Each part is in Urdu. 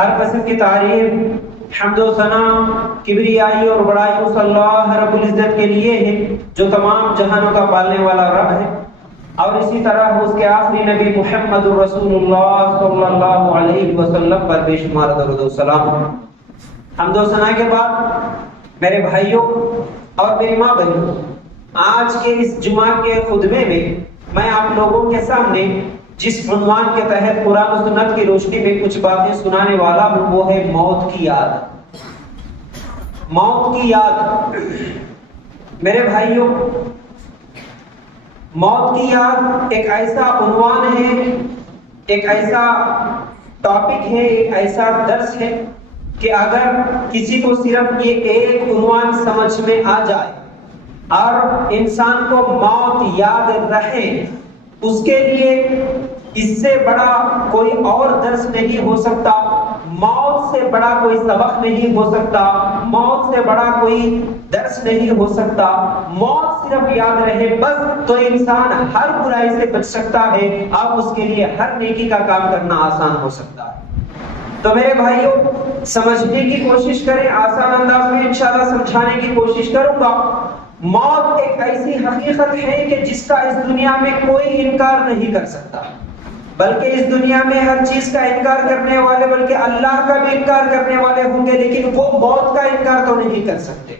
ہر قسم کی تعریف حمد و ثنا کبریائی اور بڑائی اس اللہ رب العزت کے لیے ہے جو تمام جہانوں کا پالنے والا رب ہے، اور اسی طرح اس کے آخری نبی محمد رسول اللہ صلی اللہ علیہ وسلم پر بے شمار درود و سلام۔ حمد و ثنا کے بعد میرے بھائیوں اور میری ماں بہنوں، آج کے اس جمعہ کے خطبے میں میں آپ لوگوں کے سامنے جس عنوان کے تحت قرآن و سنت کی روشنی میں کچھ باتیں سنانے والا ہوں وہ ہے موت کی یاد۔ موت کی یاد میرے بھائیوں، موت کی یاد ایک ایسا عنوان ہے، ایک ایسا ٹاپک ہے، ایک ایسا درس ہے کہ اگر کسی کو صرف یہ ایک عنوان سمجھ میں آ جائے اور انسان کو موت یاد رہے، اس کے لیے اس سے بڑا کوئی اور درس نہیں ہو سکتا، موت سے بڑا کوئی سبق نہیں ہو سکتا، موت سے بڑا کوئی درس نہیں ہو سکتا۔ موت صرف یاد رہے بس تو انسان ہر برائی سے بچ سکتا ہے، اب اس کے لیے ہر نیکی کا کام کرنا آسان ہو سکتا ہے۔ تو میرے بھائیوں، سمجھنے کی کوشش کریں، آسان انداز میں انشاءاللہ سمجھانے کی کوشش کروں گا۔ موت ایک ایسی حقیقت ہے کہ جس کا اس دنیا میں کوئی انکار نہیں کر سکتا، بلکہ اس دنیا میں ہر چیز کا انکار کرنے والے، بلکہ اللہ کا بھی انکار کرنے والے ہوں گے، لیکن وہ موت کا انکار تو نہیں کر سکتے۔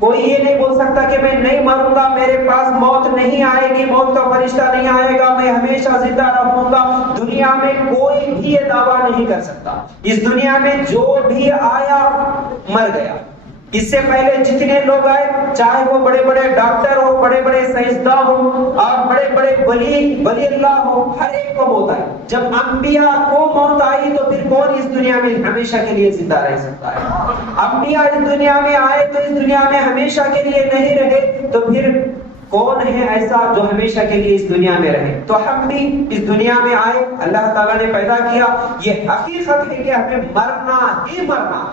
کوئی یہ نہیں بول سکتا کہ میں نہیں مروں گا، میرے پاس موت نہیں آئے گی، موت کا فرشتہ نہیں آئے گا، میں ہمیشہ زندہ رہوں گا۔ دنیا میں کوئی بھی یہ دعویٰ نہیں کر سکتا۔ اس دنیا میں جو بھی آیا مر گیا۔ اس سے پہلے جتنے لوگ آئے، چاہے وہ بڑے بڑے ڈاکٹر ہو، بڑے بڑے سائنسداں ہو اور بڑے بڑے ولی اللہ ہو، ہر ایک کو موت آئی۔ جب انبیاء کو موت آئی تو پھر کون اس دنیا میں ہمیشہ کے لیے زندہ رہ سکتا ہے؟ انبیاء اس دنیا میں آئے تو اس دنیا میں ہمیشہ کے لیے نہیں رہے، تو پھر کون ہے ایسا جو ہمیشہ کے لیے اس دنیا میں رہے؟ تو ہم بھی اس دنیا میں آئے، اللہ تعالیٰ نے پیدا کیا، یہ حقیقت ہے کہ ہمیں مرنا ہی مرنا،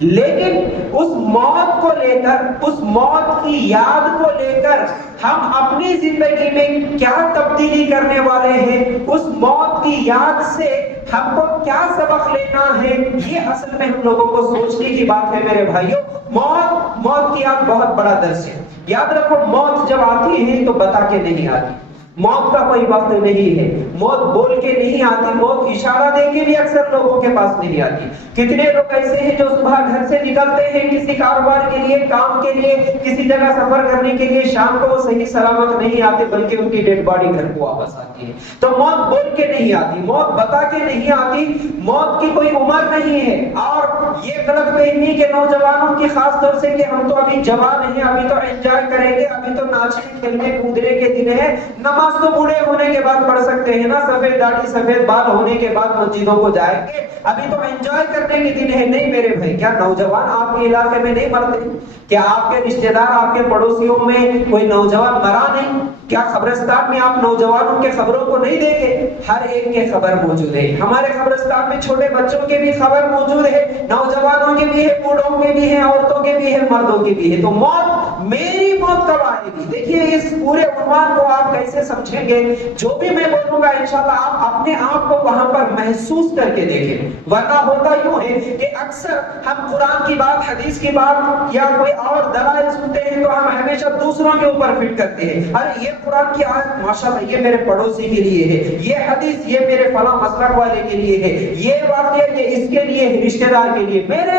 لیکن اس موت کو لے کر، اس موت کی یاد کو لے کر ہم اپنی زندگی میں کیا تبدیلی کرنے والے ہیں، اس موت کی یاد سے ہم کو کیا سبق لینا ہے، یہ اصل میں ہم لوگوں کو سوچنے کی بات ہے میرے بھائیوں۔ موت کی یاد بہت بڑا درس ہے۔ یاد رکھو، موت جب آتی ہے تو بتا کے نہیں آتی، موت کا کوئی وقت نہیں ہے، موت بول کے نہیں آتی، موت اشارہ دے کے بھی اکثر لوگوں کے پاس نہیں آتی۔ کتنے لوگ ایسے ہیں جو صبح گھر سے نکلتے ہیں کسی کاروبار کے لیے، کام کے لیے، کسی جگہ سفر کرنے کے لیے، شام کو وہ صحیح سلامت نہیں آتے بلکہ ان کی ڈیڈ باڈی گھر کو واپس آتی ہے۔ تو موت بول کے نہیں آتی، موت بتا کے نہیں آتی، موت کی کوئی عمر نہیں ہے۔ اور یہ غلط فہمی کہ نوجوانوں کی خاص طور سے کہ ہم تو ابھی جوان ہیں، ابھی تو انجوائے کریں گے، ابھی تو ناچنے کھیلنے کودنے کے دن ہے، نماز تو بوڑھے ہونے کے بعد پڑھ سکتے ہیں نا، سفید داڑھی سفید بال ہونے کے بعد مسجدوں کو جائیں گے، ابھی تو انجوائے کرنے کے دن ہے۔ نہیں میرے بھائی، کیا نوجوان آپ کے علاقے میں نہیں مرتے؟ کیا آپ کے رشتہ دار، آپ کے پڑوسیوں میں کوئی نوجوان مرا نہیں؟ کیا قبرستان میں آپ نوجوانوں کے خبروں کو نہیں دیکھے؟ ہر ایک کے خبر موجود ہے۔ ہمارے قبرستان میں چھوٹے بچوں کے بھی خبر موجود ہے، نوجوانوں کے بھی ہے، بوڑھوں کے بھی ہیں، عورتوں کے بھی ہے، مردوں کے بھی ہے۔ تو موت، میری موت کب آئے گی؟ دیکھیے اس پورے عنوان کو آپ کیسے سمجھیں گے؟ جو بھی میں بولوں گا انشاءاللہ آپ اپنے آپ کو وہاں پر محسوس کر کے دیکھیں، ورنہ ہوتا یوں ہے کہ اکثر ہم قرآن کی بات، حدیث کی بات یا کوئی اور دلائل سنتے ہیں تو ہم ہمیشہ دوسروں کے اوپر فٹ کرتے ہیں۔ ارے یہ قرآن کی آیت ماشاءاللہ یہ میرے پڑوسی کے لیے ہے، یہ حدیث یہ میرے فلاں مسلک والے کے لیے ہے، یہ واقعہ یہ اس کے لیے ہے، رشتہ دار کے لیے، میرے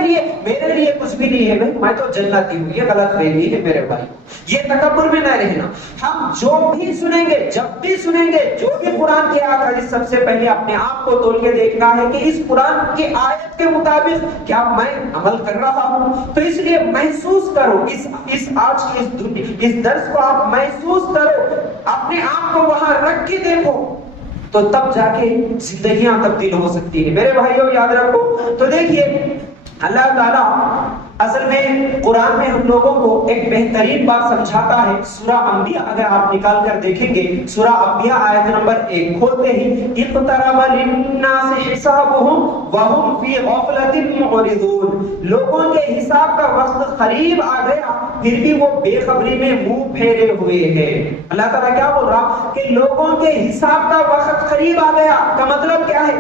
لیے کچھ بھی نہیں ہے، میں تو جنتی ہوں۔ یہ غلط فہمی ہے میرے بھائی، یہ تکبر میں نہ رہنا۔ ہم جو بھی سنیں گے، جب بھی سنیں گے، جو بھی قرآن کی آیت ہے، سب سے پہلے اپنے آپ کو تول کے دیکھنا ہے کہ اس قرآن کی آیت کے مطابق کیا میں عمل کر رہا ہوں۔ تو اس لیے محسوس کرو، اس آج کی اس درس کو آپ محسوس کرو، اپنے آپ کو وہاں رکھ کے دیکھو، تو تب جا کے زندگیاں تبدیل ہو سکتی ہیں۔ میرے بھائیوں یاد رکھو، تو دیکھیے اللہ تعالیٰ اصل میں قرآن میں ہم لوگوں کو ایک بہترین بات سمجھاتا ہے۔ سورہ انبیاء اگر آپ نکال کر دیکھیں گے، سورہ انبیاء آیت نمبر 1 کھولتے ہی اقترب للناس حسابهم وهم في غفلة معرضون، لوگوں کے حساب کا وقت قریب آ گیا پھر بھی وہ بے خبری میں منہ پھیرے ہوئے ہیں۔ اللہ تعالیٰ کیا بول رہا کہ لوگوں کے حساب کا وقت قریب آ گیا، کا مطلب کیا ہے؟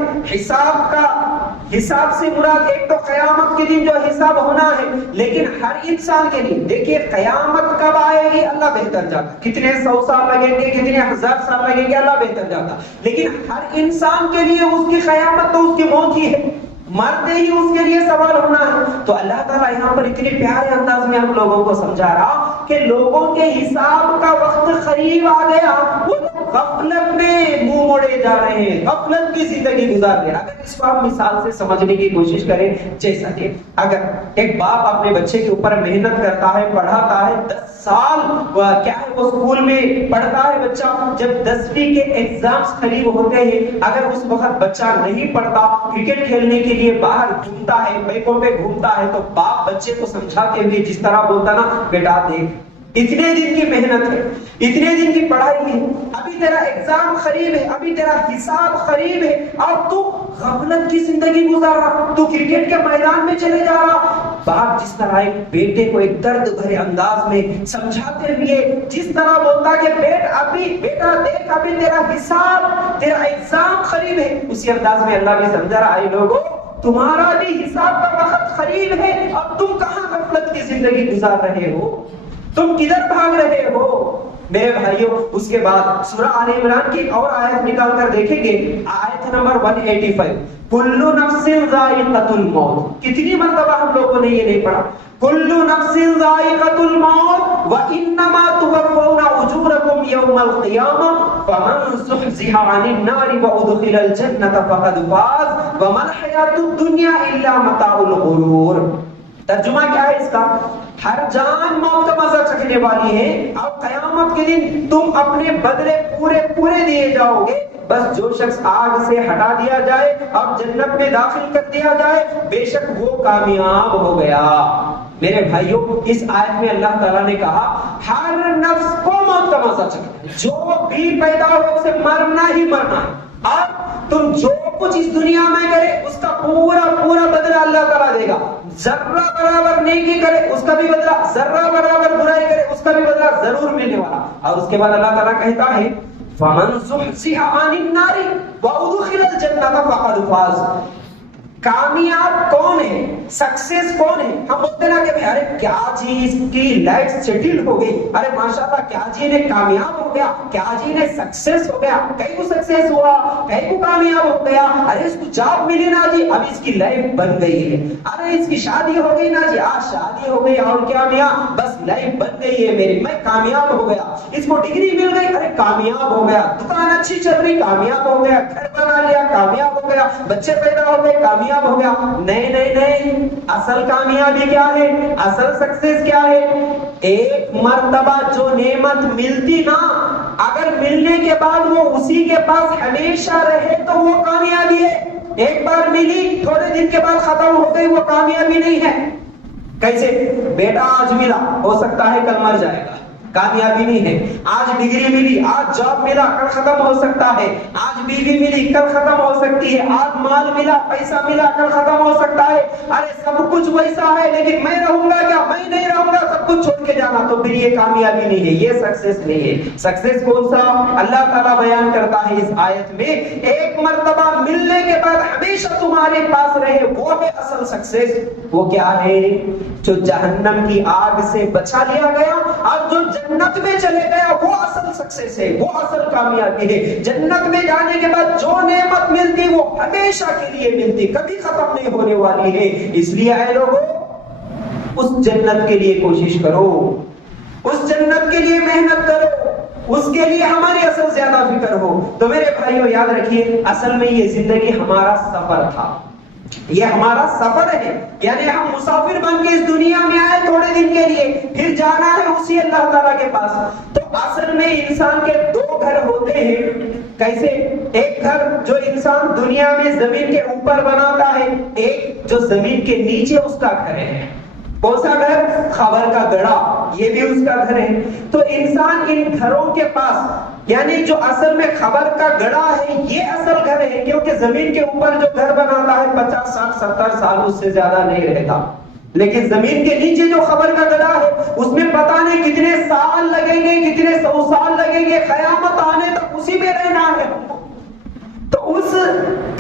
حساب سے مراد ایک تو قیامت کے دن جو حساب ہونا ہے، لیکن ہر انسان کے لیے دیکھیے قیامت کب آئے گی اللہ بہتر جاتا، کتنے 100 سال لگیں گے، کتنے 1000 سال لگیں گے، اللہ بہتر جاتا، لیکن ہر انسان کے لیے اس کی قیامت تو اس کی موت ہی ہے، مرتے ہی اس کے لیے سوال ہونا ہے۔ تو اللہ تعالیٰ یہاں پر اتنے پیارے انداز میں ہم لوگوں کو سمجھا رہا کہ لوگوں کے حساب کا وقت قریب آ گیا، وہ غفلت میں منہ موڑے جا رہے ہیں، غفلت کی زندگی گزار رہے ہیں۔ اگر اس کو ہم مثال سے سمجھنے کی کوشش کریں، جیسا کہ اگر ایک باپ اپنے بچے کے اوپر محنت کرتا ہے، پڑھاتا ہے، 10 سال کیا ہے وہ اسکول میں پڑھتا ہے بچہ، جب 10ویں کے ایگزامز قریب ہوتے ہیں، اگر اس وقت بچہ نہیں پڑھتا، کرکٹ کھیلنے کے لیے باہر گھومتا ہے، بائکوں پہ گھومتا ہے، تو باپ بچے کو سمجھاتے ہوئے جس طرح بولتا نا، بیٹا دیکھ اتنے دن کی محنت ہے، اتنے دن کی پڑھائی ہے، ابھی تیرا ایگزام قریب ہے، ابھی تیرا حساب قریب ہے، اور تو غفلت کی زندگی گزار رہا، تو کرکٹ کے میدان میں چلے جا رہا۔ باپ جس طرح ایک بیٹے کو ایک درد بھرے انداز میں سمجھاتے ہوئے جس طرح بولتا کہ بیٹا دیکھ ابھی تیرا حساب، تیرا ایگزام قریب ہے، اسی انداز میں اللہ بھی سمجھا رہا ہے لوگوں تمہارا بھی حساب کا وقت قریب ہے، اب تم کہاں غفلت کی زندگی گزار رہے ہو، تم کدھر بھاگ رہے ہو میرے بھائیوں۔ اس کے بعد سورہ آل عمران کی ایک اور آیت نکال کر دیکھیں گے، آیت نمبر 185، کل نفس ذائقۃ الموت۔ کتنی مرتبہ ہم لوگوں نے یہ نہیں پڑھا، کل نفس ذائقۃ الموت وانما توفون اجورکم یوم القیامہ فمن زحزح عن النار وادخل الجنۃ فقد فاز وما الحیاۃ الدنیا الا متاع الغرور۔ ترجمہ کیا ہے اس کا؟ ہر جان موت کا مزہ چکھنے والی ہے، اب قیامت کے دن تم اپنے بدلے پورے دیے جاؤ گے، بس جو شخص آگ سے ہٹا دیا جائے اور جنت میں داخل کر دیا جائے بے شک وہ کامیاب ہو گیا۔ میرے بھائیوں اس آیت میں اللہ تعالیٰ نے کہا ہر نفس کو موت کا مزہ چکھنا، جو بھی پیدا ہو اسے مرنا ہی مرنا ہے، اور تم جو کچھ اس دنیا میں کرے اس کا پورا بدلہ اللہ تعالیٰ دے گا، ذرہ برابر نیکی کرے اس کا بھی بدلہ، ذرہ برابر برائی کرے اس کا بھی بدلہ ضرور ملنے والا۔ اور اس کے بعد اللہ تعالیٰ کہتا ہے فَمَنْ زُحْزِحَ عَنِ النَّارِ وَأُدْخِلَ الْجَنَّةَ فَقَدْ فَازَ۔ کامیاب کون ہے، سکسیس کون ہے؟ ہم بولتے نا کہ ارے کیا جی اس کی لائف سیٹل ہو گئی، ارے ماشاءاللہ کیا جی نے کامیاب ہو گیا، کیا جی نے سکسیس ہو گیا، کہیں کو سکسیس ہوا، کہیں کو کامیاب ہو گیا، ارے اس کو جاب ملی نا جی اب اس کی لائف بن گئی ہے، ارے اس کی شادی ہو گئی نا جی آج شادی ہو گئی، اور کیا میاں بس لائف بن گئی ہے میری، میں کامیاب ہو گیا، اس کو ڈگری مل گئی، ارے کامیاب ہو گیا، دکان اچھی چل رہی کامیاب ہو گیا، گھر بنا لیا کامیاب ہو گیا، بچے پیدا ہو گئے کامیاب ہو گیا۔ نہیں، اصل کامیابی کیا ہے، اصل سکسیس کیا ہے؟ ایک مرتبہ جو نعمت ملتی نا، اگر ملنے کے بعد وہ اسی کے پاس ہمیشہ رہے تو وہ کامیابی ہے۔ ایک بار ملی تھوڑے دن کے بعد ختم ہو گئی وہ کامیابی نہیں ہے۔ کیسے؟ بیٹا آج ملا ہو سکتا ہے کل مر جائے گا، کامیابی نہیں ہے۔ آج ڈگری ملی، آج جاب ملا، کل ختم ہو سکتا ہے۔ آج بیوی ملی، کل ختم ہو سکتی ہے۔ آج مال ملا، پیسہ ملا، کل ختم ہو سکتا ہے۔ ارے سب کچھ ویسا ہے لیکن میں رہوں گا کیا؟ میں نہیں رہوں گا، سب کچھ چھوڑ کے جانا، تو پھر یہ کامیابی نہیں ہے، یہ سکسیس نہیں ہے۔ سکسیس کون سا؟ اللہ تعالیٰ بیان کرتا ہے اس آیت میں، ایک مرتبہ ملنے کے بعد ہمیشہ تمہارے پاس رہے، وہ ہے اصل سکسیس۔ وہ کیا ہے؟ جو جہنم کی آگ سے بچا لیا گیا اور جو جنت میں چلے گیا وہ اصل سکسیس ہے، وہ اصل کامیابی ہے۔ جنت میں جانے کے بعد جو نعمت ملتی وہ ہمیشہ کے لیے ملتی، کبھی ختم نہیں ہونے والی ہے۔ اس لیے اے لوگوں اس جنت کے لیے کوشش کرو، اس جنت کے لیے محنت کرو، اس کے لیے ہماری اصل زیادہ فکر ہو۔ تو میرے بھائیوں یاد رکھیے اصل میں یہ زندگی ہمارا سفر تھا، یہ ہمارا سفر ہے، یعنی ہم مسافر بن کے اس دنیا میں آئے تھوڑے دن کے لیے، پھر جانا ہے اسی اللہ تعالیٰ کے پاس۔ تو اصل میں انسان کے دو گھر ہوتے ہیں۔ کیسے؟ ایک گھر جو انسان دنیا میں زمین کے اوپر بناتا ہے، ایک جو زمین کے نیچے اس کا گھر ہے۔ کون سا گھر؟ خبر کا گڑھا، یہ بھی اس کا گھر ہے۔ تو انسان ان گھروں کے پاس، یعنی جو اصل میں خبر کا گڑھا ہے یہ اصل گھر ہے، کیونکہ زمین کے اوپر جو گھر بناتا ہے 50 60 70 سال اس سے زیادہ نہیں رہتا، لیکن زمین کے نیچے جو خبر کا گڑھا ہے اس میں پتہ نہیں کتنے سال لگیں گے، کتنے 100 سال لگیں گے، قیامت آنے تک اسی میں رہنا ہے۔ تو اس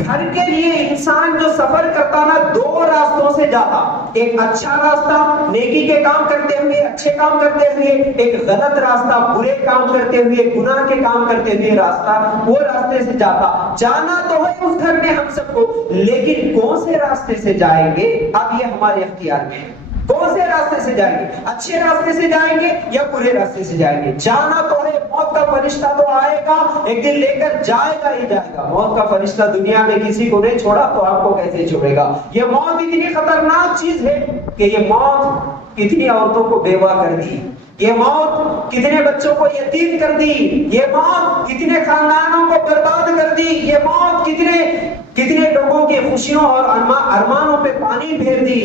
گھر کے لیے انسان جو سفر کرتا نا دو راستوں سے جاتا، ایک اچھا راستہ نیکی کے کام کرتے ہوئے، اچھے کام کرتے ہوئے، ایک غلط راستہ برے کام کرتے ہوئے، گناہ کے کام کرتے ہوئے راستہ، وہ راستے سے جاتا۔ جانا تو ہے اس گھر میں ہم سب کو، لیکن کون سے راستے سے جائیں گے اب یہ ہمارے اختیار میں ہے۔ کون سے راستے سے جائیں گے؟ اچھے راستے سے جائیں گے یا برے راستے سے جائیں گے؟ جانا تو ہے، موت کا فرشتہ تو آئے گا، ایک دن لے کر جائے گا ہی جائے گا۔ موت کا فرشتہ دنیا میں کسی کو نہیں چھوڑا تو آپ کو کیسے چھوڑے گا؟ یہ موت اتنی خطرناک چیز ہے کہ یہ موت کتنی عورتوں کو بیوہ کر دی، یہ موت کتنے بچوں کو یتیم کر دی، یہ موت کتنے خاندانوں کو برباد کر دی، یہ موت کتنے لوگوں کی خوشیوں اور ارمانوں پہ پانی پھیر دی،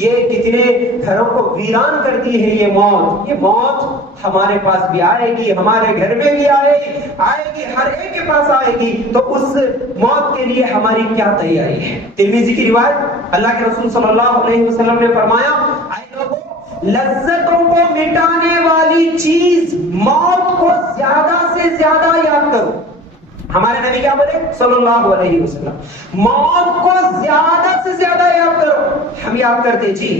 یہ کتنے گھروں کو ویران کرتی ہے۔ یہ موت ہمارے پاس بھی آئے گی، ہمارے گھر میں بھی آئے گی، ہر ایک کے پاس آئے گی۔ تو اس موت کے لیے ہماری کیا تیاری ہے؟ ترمذی کی روایت، اللہ کے رسول صلی اللہ علیہ وسلم نے فرمایا، اے لوگوں، لذتوں کو مٹانے والی چیز موت کو زیادہ سے زیادہ یاد کرو۔ ہمارے نبی کیا بولے صلی اللہ علیہ وسلم؟ موت کو زیادہ سے زیادہ یاد کرو۔ ہم یاد کرتے جی؟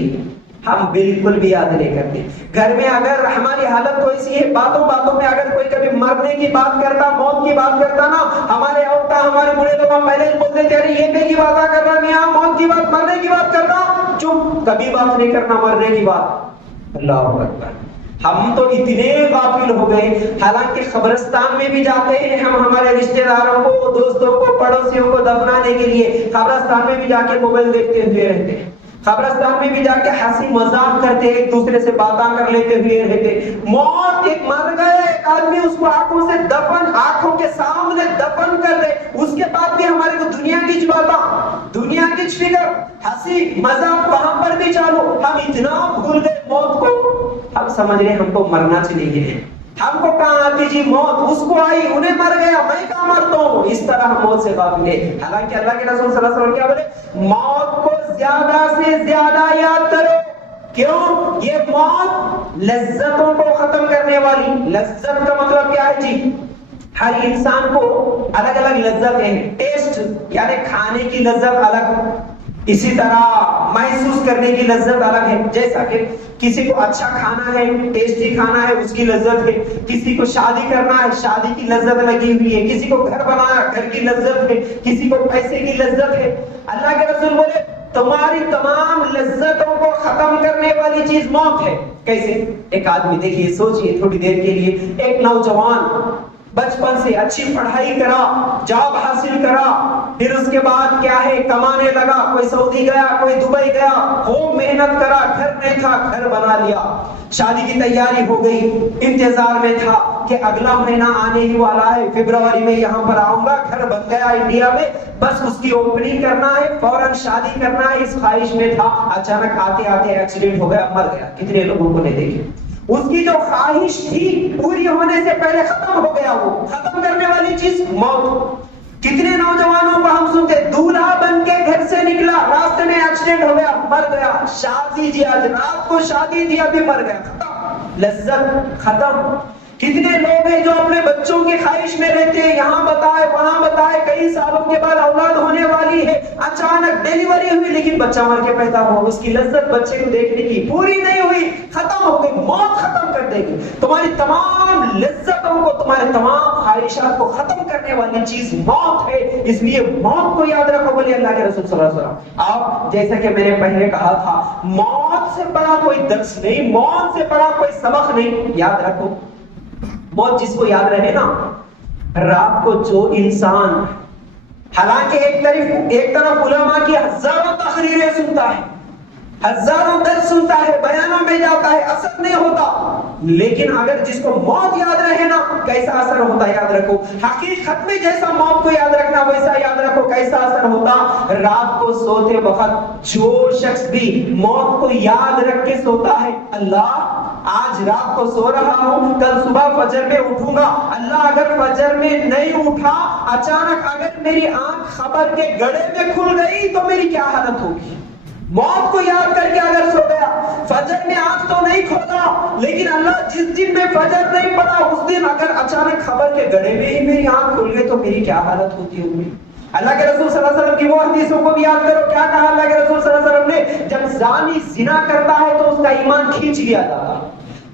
ہم بالکل بھی یاد نہیں کرتے۔ گھر میں اگر ہماری حالت تو ایسی ہے، باتوں میں اگر کوئی کبھی مرنے کی بات کرتا، موت کی بات کرتا نا، ہمارے عورتیں، ہمارے بوڑھے لوگ ہم پہلے بولتے تھے ارے یہ کی بات کر رہا، میں موت کی بات، مرنے کی بات کر رہا، چپ، کبھی بات نہیں کرنا مرنے کی بات۔ اللہ اکبر، ہم تو اتنے غافل ہو گئے، حالانکہ قبرستان میں بھی جاتے ہیں ہم ہمارے رشتہ داروں کو، دوستوں کو، پڑوسیوں کو دفنانے کے لیے، قبرستان میں بھی جا کے موبائل دیکھتے ہوئے رہتے ہیں، قبرستان میں بھی جا کے ہنسی مذاق کرتے، ایک دوسرے سے باتاں کر لیتے ہوئے رہتے۔ موت ایک مر گئے ایک آدمی، اس کو آنکھوں سے دفن، آنکھوں کے سامنے دفن کر رہے، اس کے بعد بھی ہمارے کو دنیا کی باتاں، دنیا کی فکر، ہنسی مذاق وہاں پر بھی چالو۔ ہم اتنا بھول گئے موت کو، ہم سمجھ رہے ہم کو مرنا چاہیے، ہم کو کہاں آتی جی موت، اس کو آئی، انہیں مر گیا، میں کہاں مرتا ہوں، اس طرح ہم موت سے غافل ہیں۔ حالانکہ اللہ کے رسول صلی اللہ علیہ وسلم کیا بولے؟ موت کو زیادہ سے زیادہ یاد کرو۔ کیوں؟ یہ موت لذتوں کو ختم کرنے والی، لذت کا مطلب کیا ہے جی؟ ہر انسان کو الگ الگ لذت ہے، ٹیسٹ یعنی کھانے کی لذت الگ، اسی طرح محسوس کرنے کی لذت الگ ہے۔ جیسا کہ کسی کو اچھا کھانا ہے، ٹیسٹی کھانا ہے، اس کی لذت ہے، کسی کو شادی کرنا ہے، شادی کی لذت لگی ہوئی ہے، کسی کو گھر بنانا، گھر کی لذت ہے، کسی کو پیسے کی لذت ہے۔ اللہ کے رسول بولے تمہاری تمام لذتوں کو ختم کرنے والی چیز موت ہے۔ کیسے؟ ایک آدمی دیکھیے، سوچئے تھوڑی دیر کے لیے، ایک نوجوان بچپن سے اچھی پڑھائی کرا، جاب حاصل کرا، پھر اس کے بعد کیا ہے کمانے لگا، کوئی سعودی گیا، کوئی دبئی گیا، خوب محنت کرا، گھر نہیں تھا گھر بنا لیا، شادی کی تیاری ہو گئی، انتظار میں تھا کہ اگلا مہینہ آنے ہی والا ہے، فروری میں یہاں پر آؤں گا، گھر بن گیا انڈیا میں، بس اس کی اوپننگ کرنا ہے، فوراً شادی کرنا ہے، اس خواہش میں تھا، اچانک آتے آتے ایکسیڈنٹ ہو گیا، مر گیا۔ کتنے لوگوں کو نے دیکھے، اس کی جو خواہش تھی پوری ہونے سے پہلے ختم ہو گیا، وہ ختم کرنے والی چیز موت۔ کتنے نوجوانوں کو ہم سنتے دولہا بن کے گھر سے نکلا، راستے میں ایکسیڈنٹ ہو گیا، مر گیا، شادی جی آج رات کو شادی تھی ابھی مر گیا، ختم، لذت ختم۔ کتنے لوگ ہیں جو اپنے بچوں کی خواہش میں رہتے ہیں، یہاں بتائے وہاں بتائے، کئی سالوں کے بعد اولاد ہونے والی ہے، اچانک ڈیلیوری ہوئی لیکن بچہ مر کے پیدا ہوا، اس کی لذت بچے کو دیکھنے کی پوری نہیں ہوئی، ختم ہو گئی۔ موت ختم کر دے گی تمہاری تمام لذتوں کو، تمہارے تمام خواہشات کو ختم کرنے والی چیز موت ہے، اس لیے موت کو یاد رکھو، بولے اللہ کے رسول صلی اللہ علیہ وسلم۔ آپ جیسا کہ میں نے پہلے کہا تھا، موت سے بڑا کوئی درس نہیں، موت سے بڑا کوئی سبق نہیں، یاد رکھو موت جس کو یاد رہے نا، رات کو جو انسان، حالانکہ ایک طرف علماء کی ہزاروں تقریریں سنتا ہے، ہزاروں درس سنتا ہے، بیانوں میں جاتا ہے، اثر نہیں ہوتا، لیکن اگر جس کو موت یاد رہے نا کیسا اثر ہوتا ہے یاد رکھو۔ حقیقت میں جیسا موت کو یاد رکھنا ویسا یاد رکھو کیسا اثر ہوتا۔ رات کو سوتے وقت جو شخص بھی موت کو یاد رکھ کے سوتا ہے، اللہ آج رات کو سو رہا ہوں، کل صبح فجر میں اٹھوں گا، اللہ اگر فجر میں نہیں اٹھا، اچانک اگر میری آنکھ خبر کے گڑے میں کھل گئی تو میری کیا حالت ہوگی۔ موت کو یاد کر کے اگر سو گیا، فجر میں آنکھ تو نہیں کھولا، لیکن اللہ جس دن میں فجر نہیں پڑا اس دن اگر اچانک خبر کے گڑے میں ہی میری آنکھ کھل گئی تو میری کیا حالت ہوتی ہوگی۔ اللہ کے رسول صلی اللہ علیہ وسلم کی وہ حدیثوں کو بھی یاد کرو، کیا کہا اللہ کے رسول صلی اللہ علیہ وسلم نے؟ جب زانی زنا کرتا ہے تو اس کا ایمان کھینچ لیا جاتا،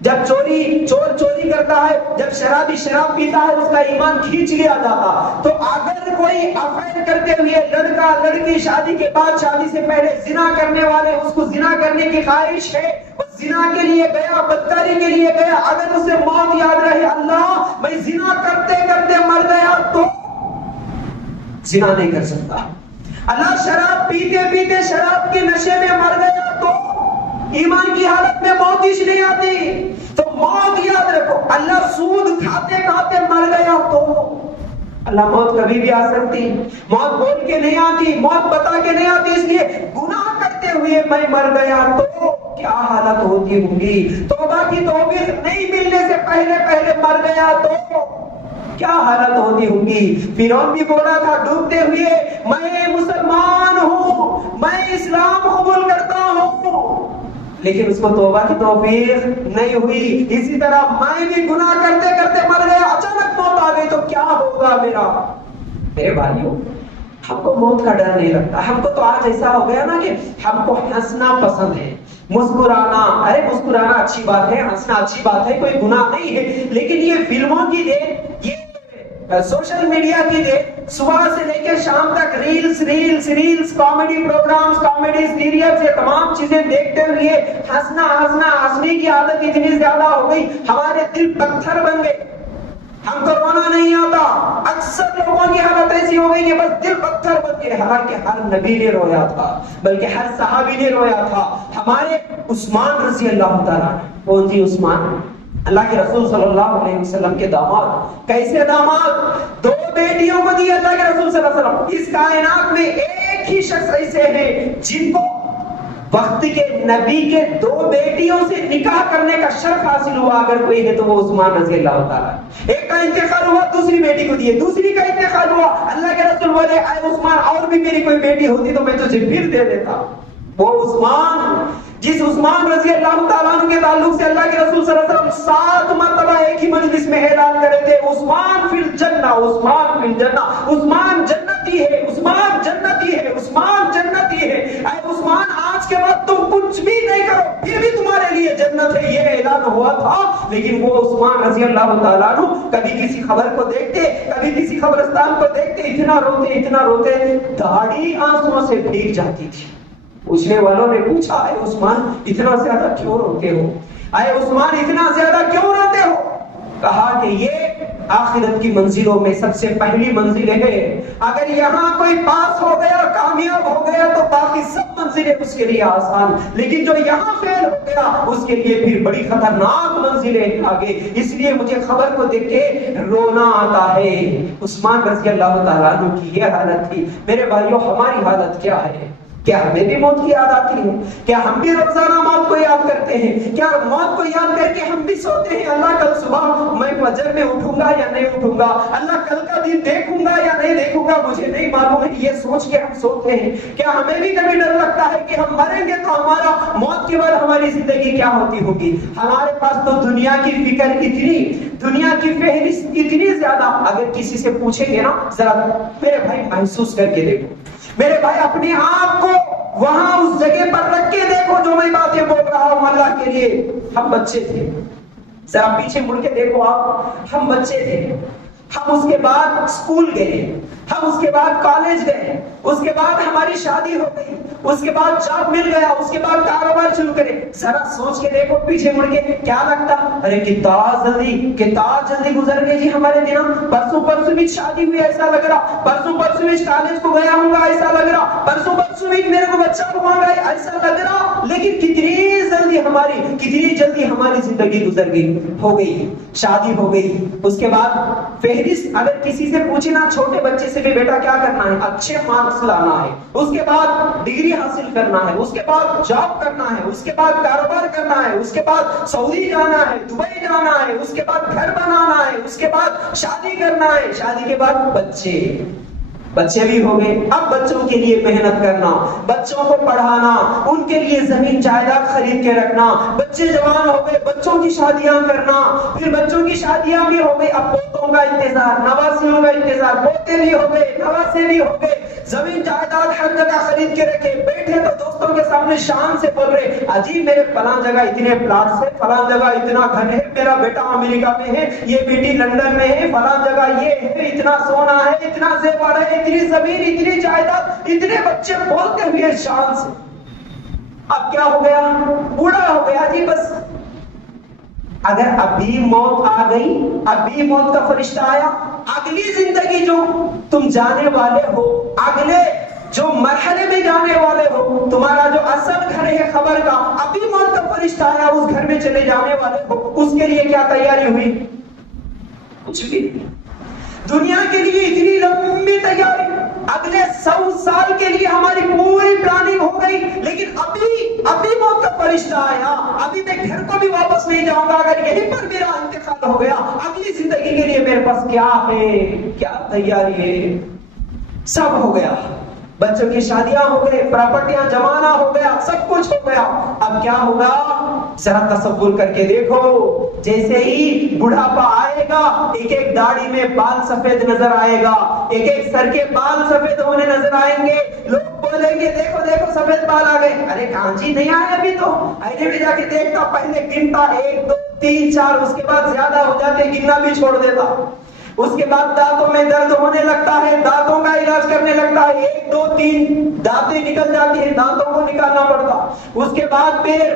جب چور چوری کرتا ہے، جب شرابی شراب پیتا ہے، اس کا ایمان کھینچ لیا جاتا۔ تو اگر کوئی افیئر کرتے ہوئے لڑکا لڑکی شادی کے بعد شادی سے پہلے زنا کرنے والے، اس کو زنا کرنے کی خواہش ہے، زنا کے لیے گیا، بدکاری کے لیے گیا، اگر اسے موت یاد رہے، اللہ میں زنا کرتے کرتے مر گیا تو زنا نہیں کر سکتا۔ اللہ شراب پیتے پیتے شراب کے نشے میں مر گیا تو ایمان کی حالت میں موت ہی نہیں آتی، تو موت یاد رکھو۔ اللہ سود کھاتے کھاتے مر گیا تو اللہ موت کبھی بھی آ سکتی، موت بول کے نہیں آتی، موت بتا کے نہیں آتی، اس لیے گناہ کرتے ہوئے میں مر گیا تو کیا حالت ہوتی ہوگی، توبہ کی توفیق نہیں ملنے سے پہلے مر گیا تو کیا حالت ہوتی ہوگی۔ فرعون بھی بولا تھا ڈوبتے ہوئے، میں مسلمان ہوں، میں اسلام قبول کرتا ہوں، لیکن اس کو توبہ کی توفیق نہیں ہوئی۔ اسی طرح میں بھی گناہ کرتے کرتے مر گیا، اچانک موت آ گئی تو کیا ہوگا میرا؟ میرے بھائیوں، ہم کو موت کا ڈر نہیں لگتا، ہم کو تو آج ایسا ہو گیا نا کہ ہم کو ہنسنا پسند ہے، مسکرانا، ارے مسکرانا اچھی بات ہے، ہنسنا اچھی بات ہے، کوئی گناہ نہیں ہے، لیکن یہ فلموں کی دیر، یہ سوشل میڈیا کی دیر، صبح سے لے کے شام تک reels, comedy programmes, comedy serials, یہ تمام چیزیں دیکھتے ہوئے ہنسنے کی عادت اتنی زیادہ ہو گئی، ہمارے دل پتھر بن گئے، ہم کو رونا نہیں آتا۔ اکثر لوگوں کی حالت ایسی ہو گئی کہ بس دل پتھر بن گئے، حالانکہ ہر نبی نے رویا تھا، بلکہ ہر صحابی نے رویا تھا۔ ہمارے عثمان رضی اللہ تعالیٰ، کون تھی عثمان؟ اللہ کے رسول صلی اللہ علیہ وسلم کے داماد۔ کیسے داماد؟ 2 بیٹیوں کو دی اللہ کے رسول صلی اللہ علیہ وسلم۔ اس کائنات میں ایک ہی شخص ایسے ہیں جن کو وقت کے نبی کے 2 بیٹیوں سے نکاح کرنے کا شرف حاصل ہوا، اگر کوئی ہے تو وہ عثمان رضی اللہ تعالیٰ۔ ایک کا انتقال ہوا، دوسری بیٹی کو دیے، دوسری کا انتقال ہوا، اللہ کے رسول بولے اے عثمان اور بھی میری کوئی بیٹی ہوتی تو میں تجھے پھر دے دیتا۔ وہ عثمان، جس عثمان رضی اللہ تعالیٰ عنہ کے تعلق سے اللہ کے رسول صلی اللہ علیہ وسلم 7 مرتبہ ایک ہی مجلس میں اعلان کرے تھے، عثمان فی الجنہ، عثمان فی الجنہ، عثمان جنتی ہے، عثمان جنتی ہے، عثمان جنتی ہے۔ اے عثمان آج کے بعد تم کچھ بھی نہیں کرو پھر بھی تمہارے لیے جنت ہے، یہ اعلان ہوا تھا۔ لیکن وہ عثمان رضی اللہ تعالیٰ عنہ کبھی کسی خبر کو دیکھتے، کبھی کسی قبرستان کو دیکھتے، اتنا روتے داڑھی آنسوؤں سے بھیگ جاتی تھی۔ پوچھنے والوں نے پوچھا اے عثمان اتنا زیادہ کیوں روتے ہو؟ اے عثمان اتنا زیادہ کیوں روتے ہو؟ کہا کہ یہ آخرت کی منزلوں میں سب سے پہلی منزل ہے، اگر یہاں کوئی پاس ہو گیا، کامیاب ہو گیا تو باقی سب منزلیں اس کے لیے آسان، لیکن جو یہاں فیل ہو گیا اس کے لیے پھر بڑی خطرناک منزلیں آگے، اس لیے مجھے خبر کو دیکھ کے رونا آتا ہے۔ عثمان رضی اللہ تعالیٰ عنہ کی یہ حالت تھی۔ میرے بھائیوں، ہماری حالت کیا ہے؟ کیا ہمیں بھی موت کی یاد آتی ہے؟ کیا ہم بھی روزانہ موت کو یاد کرتے ہیں؟ کیا موت کو یاد کر کے ہم بھی سوتے ہیں اللہ کل صبح میں فجر میں اٹھوں گا یا نہیں اٹھوں گا، اللہ کل کا دن دیکھوں گا یا نہیں دیکھوں گا، مجھے نہیں معلوم ہے، یہ سوچ کے ہم سوتے ہیں؟ کیا ہمیں بھی کبھی ڈر لگتا ہے کہ ہم مریں گے تو ہمارا موت کے بعد ہماری زندگی کیا ہوتی ہوگی؟ ہمارے پاس تو دنیا کی فکر اتنی، دنیا کی فہرست اتنی زیادہ، اگر کسی سے پوچھیں گے نا ذرا میرے بھائی محسوس کر کے دیکھو، میرے بھائی اپنے آپ کو وہاں اس جگہ پر رکھ کے دیکھو جو میں باتیں بول رہا ہوں اللہ کے لیے۔ ہم بچے تھے، ذرا پیچھے مڑ کے دیکھو آپ، ہم بچے تھے، ہم اس کے بعد اسکول گئے، ہم اس کے بعد کالج گئے، اس کے بعد ہماری شادی ہو گئی، اس کے بعد جاب مل گیا، اس کے بعد کاروبار شروع کرے۔ ذرا سوچ کے دیکھو پیچھے مڑ کے، کیا لگتا ارے کتنا جلدی گزر گئے جی ہمارے دن، پرسوں بھی شادی ہوئی ایسا لگ رہا، پرسوں بھی کالج کو گیا ہوں گا ایسا لگ رہا، پرسوں بھی میرے کو بچہ ہوا گا ایسا لگ رہا، لیکن کتنی جلدی ہماری زندگی گزر گئی، ہو گئی شادی ہو گئی۔ اس کے بعد فہرست اگر کسی سے پوچھنا چھوٹے بچے سے بھی بیٹا کیا کرنا ہے، اچھے مارکس لانا ہے، اس کے بعد ڈگری حاصل کرنا ہے، اس کے بعد جاب کرنا ہے، اس کے بعد کاروبار کرنا ہے، اس کے بعد سعودی جانا ہے، دبئی جانا ہے، اس کے بعد گھر بنانا ہے، اس کے بعد شادی کرنا ہے، شادی کے بعد بچے، بچے بھی ہو گئے، اب بچوں کے لیے محنت کرنا، بچوں کو پڑھانا، ان کے لیے زمین جائیداد خرید کے رکھنا، بچے جوان ہو گئے، بچوں کی شادیاں کرنا، پھر بچوں کی شادیاں بھی ہو گئی، اب پوتوں کا انتظار، نواسیوں کا انتظار، پوتے بھی ہو گئے، نواسے بھی ہو گئے، زمین جائیداد ہر جگہ خرید کے رکھے، بیٹھے تو دوستوں کے سامنے شان سے بول رہے عجیب میرے فلاں جگہ اتنے پلاٹس ہے، فلاں جگہ اتنا گھر ہے، میرا بیٹا امریکہ میں ہے، یہ بیٹی لندن میں ہے، فلاں جگہ یہ ہے، اتنا سونا ہے، اتنا زیور ہے، اتنی زمین، اتنی جائیداد، اتنے بچے بولتے ہوئے شان سے۔ اب کیا ہو گیا؟ بوڑھا ہو گیا جی بس۔ اگر ابھی موت آ گئی، ابھی موت کا فرشتہ آیا، اگلی زندگی جو تم جانے والے ہو، اگلے جو مرحلے میں جانے والے ہو، تمہارا جو اصل گھر ہے خبر کا، ابھی موت کا فرشتہ آیا، اس گھر میں چلے جانے والے ہو، اس کے لیے کیا تیاری ہوئی؟ کچھ بھی نہیں۔ دنیا کے لیے اتنی لمبی تیاری، اگلے 100 سال کے لیے ہماری پوری پلاننگ ہو گئی، لیکن ابھی موت کا فرشتہ آیا، ابھی میں گھر کو بھی واپس نہیں جاؤں گا، اگر یہیں پر میرا انتقال ہو گیا، اگلی زندگی کے لیے میرے پاس کیا ہے، کیا تیاری ہے؟ سب ہو گیا، بچوں کی شادیاں ہو گئے، پراپرٹیاں جمانا ہو گیا، سب کچھ ہو گیا، اب کیا ہوگا؟ ذرا تصور کر کے دیکھو، جیسے ہی بڑھاپا آئے گا، ایک ایک داڑھی میں بال سفید نظر آئے گا، ایک ایک سر کے بال سفید ہونے نظر آئیں گے، لوگ بولیں گے دیکھو دیکھو سفید بال آ گئے، ارے کہاں جی نہیں آئے ابھی تو، اینے میں جا کے دیکھتا، پہلے گنتا 1 2 3 4، اس کے بعد زیادہ ہو جاتے گننا بھی چھوڑ دیتا، اس کے بعد دانتوں میں درد ہونے لگتا ہے، دانتوں کا علاج کرنے لگتا ہے، 1 2 3 دانتیں نکل جاتی ہیں، دانتوں کو نکالنا پڑتا، اس کے بعد پھر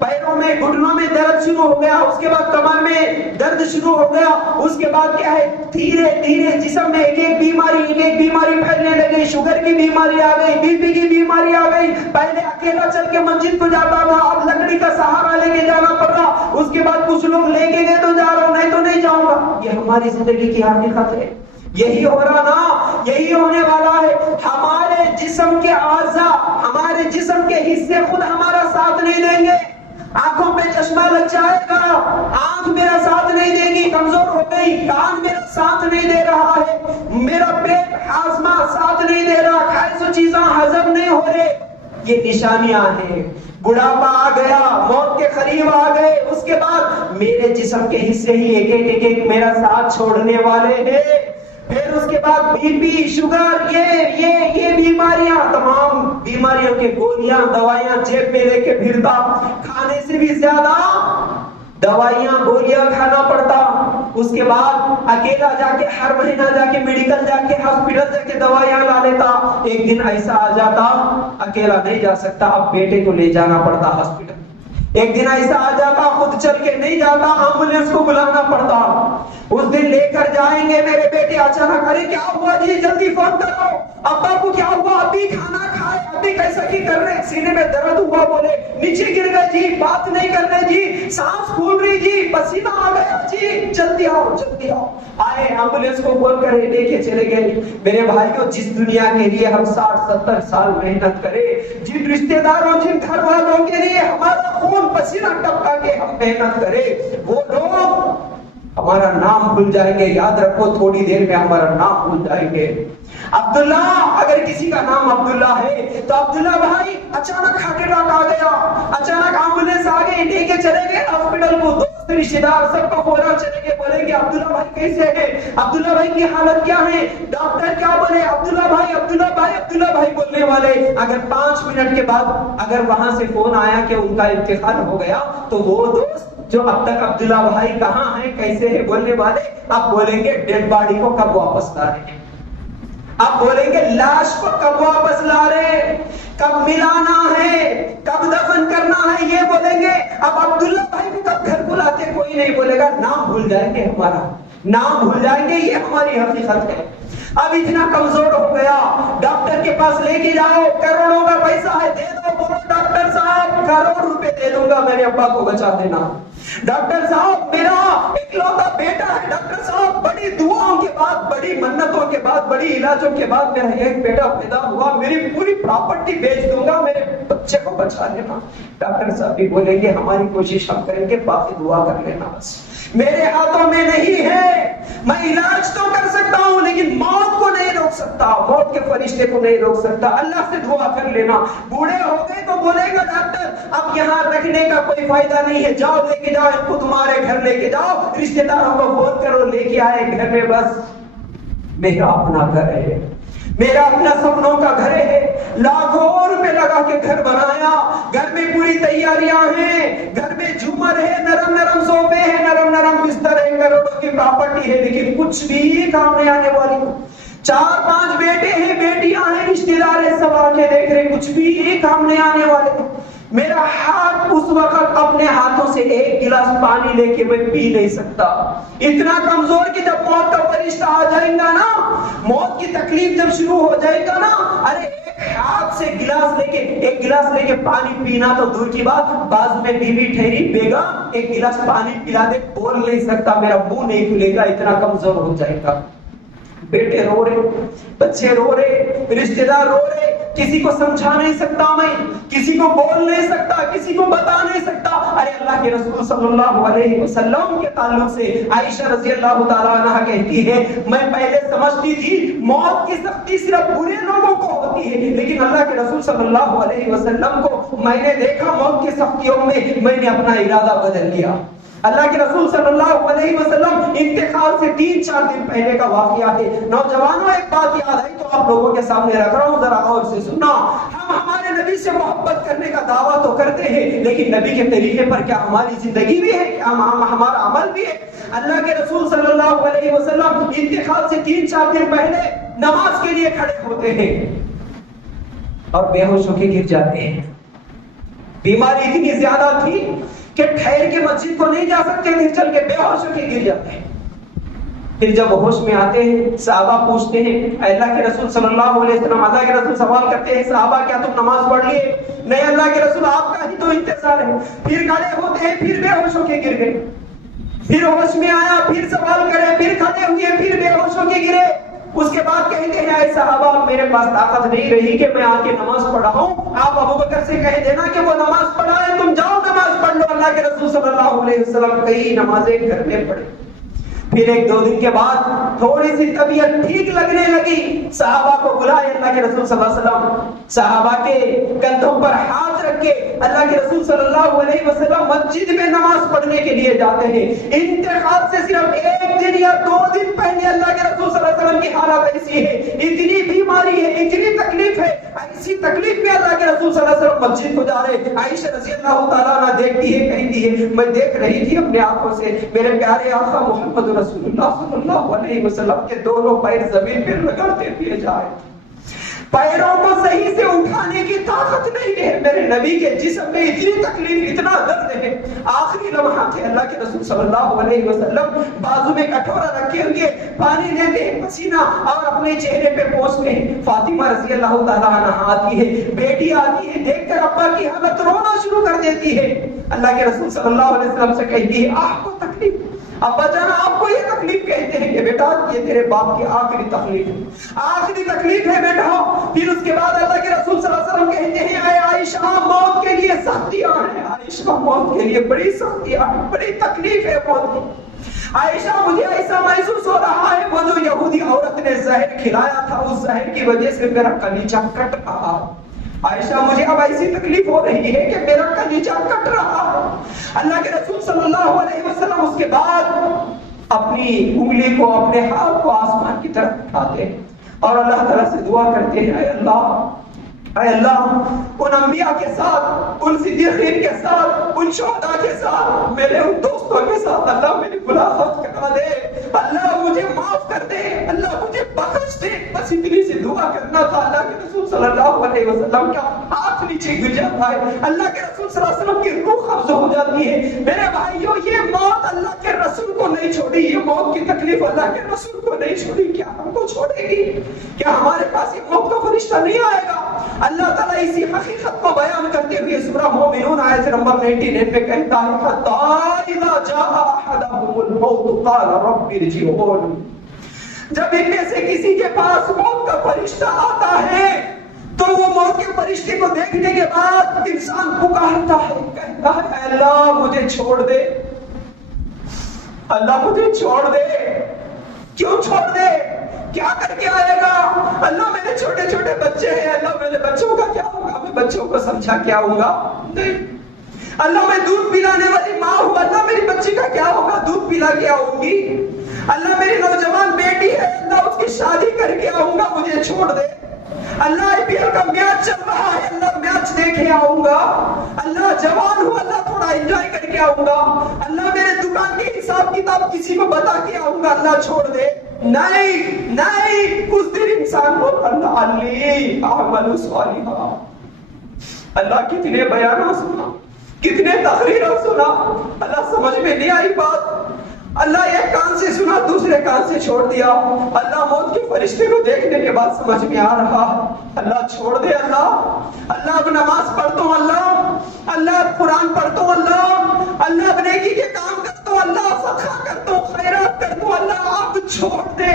پیروں میں گھٹنوں میں درد شروع ہو گیا، اس کے بعد کمر میں درد شروع ہو گیا، اس کے بعد کیا ہے دھیرے دھیرے جسم میں ایک ایک بیماری پھیلنے لگی، شوگر کی بیماری آ گئی، بی پی کی بیماری آ گئی، پہلے اکیلا چل کے مسجد کو جاتا تھا، اب لکڑی کا سہارا لے کے جانا پڑ رہا، اس کے بعد کچھ لوگ لے کے گئے تو جا رہا ہوں، نہیں تو نہیں جاؤں گا۔ یہ ہماری زندگی کی حقیقت ہے، یہی ہو رہا نا، یہی ہونے والا ہے۔ ہمارے جسم کے اعضاء، ہمارے جسم کے حصے خود ہمارا ساتھ نہیں دیں گے، آنکھوں پہ چشمہ لگ جائے گا، آنکھ میرا ساتھ نہیں دے گی، کمزور ہو گئی، کان میرا ساتھ نہیں دے رہا ہے، میرا پیٹ ہاضمہ ساتھ نہیں دے رہا، کھائی سو چیزاں ہضم نہیں ہو رہے، یہ نشانیاں ہیں۔ بڑھاپا آ گیا، موت کے قریب آ گئے، اس کے بعد میرے جسم کے حصے ہی ایک ایک میرا ساتھ چھوڑنے والے ہیں، پھر اس کے بعد بی پی، شوگر، یہ بیماریاں، تمام بیماریوں کے گولیاں دوائیاں جیب میں لے کے پھرتا، کھانے سے بھی زیادہ دوائیاں گولیاں کھانا پڑتا، اس کے بعد اکیلا جا کے ہر مہینہ جا کے میڈیکل جا کے ہاسپٹل جا کے دوائیاں لا لیتا، ایک دن ایسا آ جاتا اکیلا نہیں جا سکتا، اب بیٹے کو لے جانا پڑتا ہاسپٹل، ایک دن ایسا آ جاتا خود چل کے نہیں جاتا، ایمبولینس کو بلانا پڑتا، اس دن لے کر جائیں گے میرے بیٹے، اچانک ارے کیا ہوا جی جلدی فون کرو، ابا کو کیا ہوا، ابھی کھانا کھائے، ابھی کیسا کی کر رہے، سینے میں درد ہوا، بولے نیچے گر گئے جی، بات نہیں کر رہے جی، سانس پھول رہی جی، پسینہ آ گیا جی، جلدی آؤ جلدی آؤ، آئے ایمبولینس کو کال کرے، لے کے چلے گئے۔ میرے بھائیوں، جس دنیا کے لیے ہم 60-70 سال محنت کرے، جن رشتہ داروں جن گھر والوں کے لیے ہمارا خون پسینہ ٹپکا کے ہم محنت کرے، وہ لوگ ہمارا نام بھول جائیں گے، یاد رکھو تھوڑی دیر میں ہمارا نام بھول جائیں گے۔ عبداللہ، اگر کسی کا نام عبداللہ ہے تو عبداللہ بھائی اچانک ہارٹ اٹیک آ گیا، اچانک ایمبولینس آ گئی، لے کے چلے گئے ہاسپٹل کو، دوست رشتہ دار سب کو فوراً چلے گئے، بولیں گے عبداللہ بھائی کیسے ہیں، عبداللہ بھائی کی حالت کیا ہے، ڈاکٹر کیا بولے، عبداللہ بھائی عبداللہ بھائی عبداللہ بھائی بولنے والے، اگر 5 منٹ کے بعد اگر وہاں سے فون آیا کہ ان کا انتقال ہو گیا، تو وہ دوست جو اب تک عبداللہ بھائی کہاں ہیں کیسے ہیں بولنے والے، اب بولیں گے ڈیڈ باڈی کو کب واپس لا رہے ہیں، اب بولیں گے لاش کو کب واپس لا رہے، کب ملانا ہے، کب دفن کرنا ہے، یہ بولیں گے۔ اب عبداللہ بھائی کو کب گھر بلاتے، کوئی نہیں بولے گا، نام بھول جائیں گے، ہمارا نام بھول جائیں گے، یہ ہماری حقیقت ہے۔ اب اتنا کمزور ہو گیا، ڈاکٹر کے پاس لے کے جاؤ، کروڑوں کا پیسہ ہے، دے دو، بولو ڈاکٹر صاحب کروڑ روپے دے دوں گا، میرے ابا کو بچا دینا۔ ڈاکٹر صاحب میرا اکلوتا بیٹا ہے، ڈاکٹر صاحب بڑی دعاؤں کے بعد، بڑی منتوں کے بعد، بڑی علاجوں کے بعد میرا ایک بیٹا پیدا ہوا، میری پوری پراپرٹی بیچ دوں گا، میرے بچے کو بچا لینا۔ ڈاکٹر صاحب بھی بولیں گے ہماری کوشش ہم کریں گے، باقی دعا کر لینا، بس میرے ہاتھوں میں نہیں ہے، میں علاج تو کر سکتا ہوں لیکن موت کو نہیں روک سکتا، موت کے فرشتے کو نہیں روک سکتا، اللہ سے دعا کر لینا۔ بوڑھے ہو گئے تو بولے گا ڈاکٹر اب یہاں رکھنے کا کوئی فائدہ نہیں ہے، جاؤ لے کے جاؤ، ان کو تمہارے گھر لے کے جاؤ، رشتہ داروں کو فون کرو لے کے آئے گھر میں، بس میرا اپنا گھر ہے، میرا اپنا سپنوں کا گھر ہے، لاکھوں روپے لگا کے گھر بنایا، گھر میں پوری تیاریاں ہیں، گھر میں جھومر ہے، نرم نرم صوفے ہیں، نرم نرم بستر ہے، کروڑوں کی پراپرٹی ہے، لیکن کچھ بھی کام نہیں آنے والی۔ 4-5 بیٹے ہیں، بیٹیاں ہیں، رشتے دار ہیں، سب آ کے دیکھ رہے، کچھ بھی کام نہیں آنے والے۔ میرا ہاتھ اس وقت اپنے ہاتھوں سے ایک گلاس پانی لے کے میں پی نہیں سکتا، اتنا کمزور کہ جب موت کا فرشتہ آ جائے گا نا، موت کی تکلیف جب شروع ہو جائے گا نا، ارے ایک ہاتھ سے گلاس لے کے پانی پینا تو دور کی بات، بازو میں بیوی ٹھہری بیگم ایک گلاس پانی پلا دے، بول نہیں سکتا، میرا منہ نہیں کھلے گا، اتنا کمزور ہو جائے گا۔ بیٹے رو رہے، بچے رو رہے، رشتہ دار رو رہے، کسی کو سمجھا نہیں سکتا، میں کسی کو بول نہیں سکتا، کسی کو بتا نہیں سکتا۔ ارے اللہ کے رسول صلی اللہ علیہ وسلم کے تعلق سے عائشہ رضی اللہ تعالیٰ عنہا کہتی ہے میں پہلے سمجھتی تھی موت کی سختی صرف برے لوگوں کو ہوتی ہے، لیکن اللہ کے رسول صلی اللہ علیہ وسلم کو میں نے دیکھا موت کی سختیوں میں نے اپنا ارادہ بدل لیا۔ اللہ کے رسول صلی اللہ علیہ وسلم انتقال سے 3-4 دن پہلے کا واقعہ ہے۔ نوجوانوں ایک بات یاد آئی تو آپ لوگوں کے سامنے رکھ رہا ہوں، ذرا غور سے سننا۔ ہم ہمارے نبی سے محبت کرنے کا دعویٰ تو کرتے ہیں، لیکن نبی کے طریقے پر کیا ہماری زندگی بھی ہے، کیا ہمارا عمل بھی ہے؟ اللہ کے رسول صلی اللہ علیہ وسلم انتقال سے 3-4 دن پہلے نماز کے لیے کھڑے ہوتے ہیں اور بے ہوش ہو کے گر جاتے ہیں۔ بیماری اتنی زیادہ تھی کہ ٹھہر کے مسجد کو نہیں جا سکتے تھے، چل کے بے ہوش ہو کے گر جاتے ہیں۔ پھر جب ہوش میں آتے ہیں صحابہ پوچھتے ہیں اللہ کے رسول صلی اللہ علیہ وسلم، اللہ کے رسول سوال کرتے ہیں صحابہ کیا تم نماز پڑھ لیے؟ نہیں اللہ کے رسول آپ کا ہی تو انتظار ہے۔ پھر کھڑے ہوتے ہیں، پھر بے ہوش ہو کے گر گئے، پھر ہوش میں آیا، پھر سوال کرے، پھر کھڑے ہوئے، پھر بے ہوش ہو کے گرے۔ اس کے بعد کہتے ہیں اے صحابہ میرے پاس طاقت نہیں رہی کہ میں آ کے نماز پڑھاؤں، آپ ابو بکر سے کہہ دینا کہ وہ نماز پڑھائے، تم جاؤ نماز پڑھ لو۔ اللہ کے رسول صلی اللہ علیہ وسلم کئی نمازیں گھر میں پڑھے۔ پھر 1-2 دن کے بعد تھوڑی سی طبیعت ٹھیک لگنے لگی، صحابہ کو بلائے اللہ کے رسول صلی اللہ علیہ وسلم، صحابہ کے کندھوں پر ہاتھ رکھ کے اللہ کے رسول صلی اللہ علیہ وسلم مسجد میں نماز پڑھنے کے لیے جاتے ہیں۔ انتقال سے صرف 1 دن یا 2 دن پہلے اللہ کے رسول صلی اللہ علیہ وسلم کی حالت ایسی ہے، اتنی بیماری ہے، اتنی تکلیف ہے، ایسی تکلیف میں اللہ کے رسول صلی اللہ علیہ وسلم مسجد کو جا رہے۔ عائشہ رضی اللہ تعالیٰ عنہ دیکھتی ہے، کہتی ہے میں دیکھ رہی تھی اپنے آنکھوں سے میرے پیارے آقا محمد رسول اللہ صلی اللہ علیہ وسلم کے دونوں پیر زمین پر رگڑتے ہوئے جائے، پیروں کو صحیح سے اٹھانے کی طاقت نہیں ہے، میرے نبی کے جسم میں اتنی تکلیف، اتنا درد ہے۔ آخری لمحہ تھے، اللہ کے رسول صلی اللہ علیہ وسلم بازو میں کٹورا رکھے ہوئے پانی لیتے ہیں، پسینہ اور اپنے چہرے پہ پوچھتے ہیں۔ فاطمہ رضی اللہ تعالیٰ عنہ آتی ہے، بیٹی آتی ہے، دیکھ کر ابا کی حالت رونا شروع کر دیتی ہے۔ اللہ کے رسول صلی اللہ علیہ وسلم سے کہتی ہے آپ کو تکلیف، ابا جان آپ کو یہ تکلیف کہتے ہیں کہ بیٹا یہ تیرے باپ کی آخری تکلیف ہے، آخری تکلیف ہے بیٹا۔ پھر اس کے بعد اللہ کے رسول صلی اللہ علیہ وسلم کہتے ہیں اے عائشہ موت کے لیے سختیاں ہیں، عائشہ موت کے لیے بڑی سختیاں ہیں، بڑی تکلیف ہے موت کی۔ عائشہ مجھے ایسا محسوس ہو رہا ہے وہ جو یہودی عورت نے زہر کھلایا تھا اس زہر کی وجہ سے میرا کلیجہ کٹ رہا ہے۔ عائشہ مجھے اب ایسی تکلیف ہو رہی ہے کہ میرا کلیجہ کٹ رہا ہے۔ اللہ کے رسول صلی اللہ علیہ وسلم اس کے بعد اپنی انگلی کو، اپنے ہاتھ کو آسمان کی طرف اٹھاتے ہیں اور اللہ تعالیٰ سے دعا کرتے ہیں اے اللہ ان انبیاء کے ساتھ، ان صدیقین کے ساتھ، ان شہداء کے ساتھ، میرے ان دوستوں کے ساتھ اللہ میری ملاقات کرا دے، اللہ مجھے معاف کر دے، اللہ مجھے بخش دے۔ بس اتنی سی دعا کرنا تھا۔ اللہ کے رسول صلی اللہ علیہ وسلم کا ہاتھ نیچے گر جاتا ہے، اللہ کے رسول صلی اللہ علیہ وسلم کی روح قبض ہو جاتی ہے۔ میرے بھائیوں یہ موت اللہ کے رسول کو نہیں چھوڑی، یہ موت کی تکلیف اللہ کے رسول کو نہیں چھوڑی، کیا ہم کو چھوڑے گی؟ کیا ہمارے پاس یہ موت کا فرشتہ نہیں آئے گا؟ اللہ تعالیٰ اسی حقیقت کو بیان کرتے ہوئے سورہ مومنون آیت نمبر 99 میں کہتا ہے حتی اذا جاء احدهم الموت قال رب ارجعون. جب ان میں سے کسی کے پاس موت کا فرشتہ آتا ہے تو وہ موت کے فرشتے کو دیکھنے کے بعد انسان پکارتا ہے، کہتا ہے اے اللہ مجھے چھوڑ دے، اللہ مجھے چھوڑ دے. کیوں چھوڑ دے؟ کیا کر کے آئے گا؟ اللہ میرے چھوٹے چھوٹے بچے ہیں، اللہ میرے بچوں کا کیا ہوگا؟ میں بچوں کو سمجھا کیا ہوگا؟ نہیں. اللہ میں دودھ پلانے والی ماں ہوں، اللہ میری بچی کا کیا ہوگا؟ دودھ پلا کے آؤں گی. اللہ میری نوجوان بیٹی ہے، اللہ اس کی شادی کر کے آؤں گا، مجھے چھوڑ دے. اللہ IPL کا میچ چل رہا ہے، اللہ میچ دیکھے آؤں گا. اللہ جوان ہوں، اللہ تھوڑا انجوائے کر کے آؤں گا. اللہ میرے دکان کی حساب کتاب کسی کو بتا کے آؤں گا، اللہ چھوڑ دے. نہیں نہیں، اس دن انسان کو اللہ علی اعمل صالحا. اللہ کتنے بیانات سنا، کتنے تقریرات سنا، اللہ سمجھ میں نہیں آئی بات. اللہ ایک کان سے سنا دوسرے کان سے چھوڑ دیا. اللہ موت کے فرشتے کو دیکھنے کے بعد سمجھ میں آ رہا اللہ چھوڑ دے. اللہ اب نماز پڑھتا ہوں، اللہ اب قرآن پڑھتا ہوں، اللہ اب نیکی کے کام کرتا ہوں، اللہ صدقہ کرتا ہوں، خیرات کرتا ہوں، اللہ اب چھوڑ دے،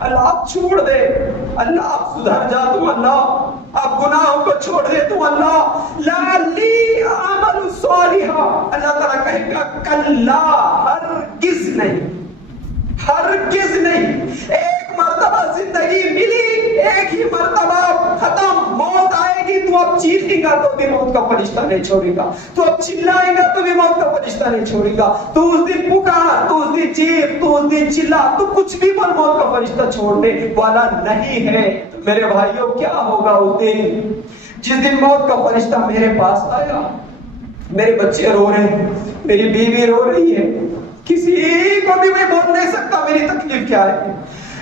اللہ اب چھوڑ دے، اللہ اب سدھر جا تو، اللہ اب گناہوں کو چھوڑ دے تو، اللہ لعلی اعمل صالحا. اللہ تعالیٰ کہے گا کلا، ہرگز نہیں، ہرگز نہیں. ایک مرتبہ زندگی ملی، ایک ہی مرتبہ ختم، موت آئے گی تو اب چیخے گا تو بھی موت کا فرشتہ نہیں چھوڑے گا، تو اب چلائے گا تو بھی موت کا فرشتہ نہیں چھوڑے گا. تو اس دن پکار، تو اس دن چیخ، تو اس دن چلا، تو کچھ بھی بول، موت کا فرشتہ چھوڑنے والا نہیں ہے. میرے بھائیوں کیا ہوگا اس دن جس دن موت کا فرشتہ میرے پاس آیا؟ میرے بچے رو رہے ہیں، میری بیوی رو رہی ہے، کسی کو بھی میں بول نہیں سکتا میری تکلیف کیا ہے،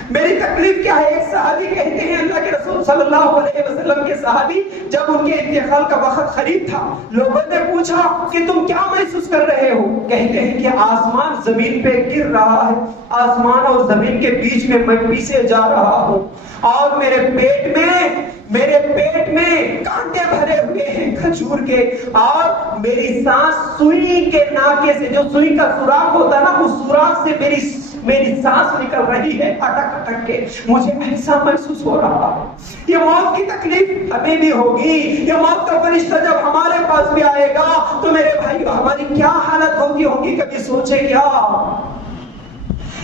میری تکلیف کیا ہے. ایک صحابی کہتے ہیں اللہ کے رسول صلی اللہ علیہ وسلم کے صحابی، جب ان کے انتقال کا وقت قریب تھا، لوگوں نے پوچھا کہ تم کیا محسوس کر رہے ہو؟ کہتے ہیں کہ آسمان زمین پہ گر رہا ہے، آسمان اور زمین کے بیچ میں میں پیچھے جا رہا ہوں، اور میرے پیٹ میں کانٹے بھرے ہوئے ہیں کھجور کے، اور میری سانس سوئی کے ناکے سے، جو سوئی کا سوراخ ہوتا نا، اس سوراخ سے میری سانس نکل رہی ہے اٹک اٹک کے. مجھے ایسا محسوس ہو رہا ہے. یہ موت کی تکلیف ہمیں بھی ہوگی. یہ موت کا فرشتہ جب ہمارے پاس بھی آئے گا تو میرے بھائیو ہماری کیا حالت ہوگی کبھی سوچے کیا؟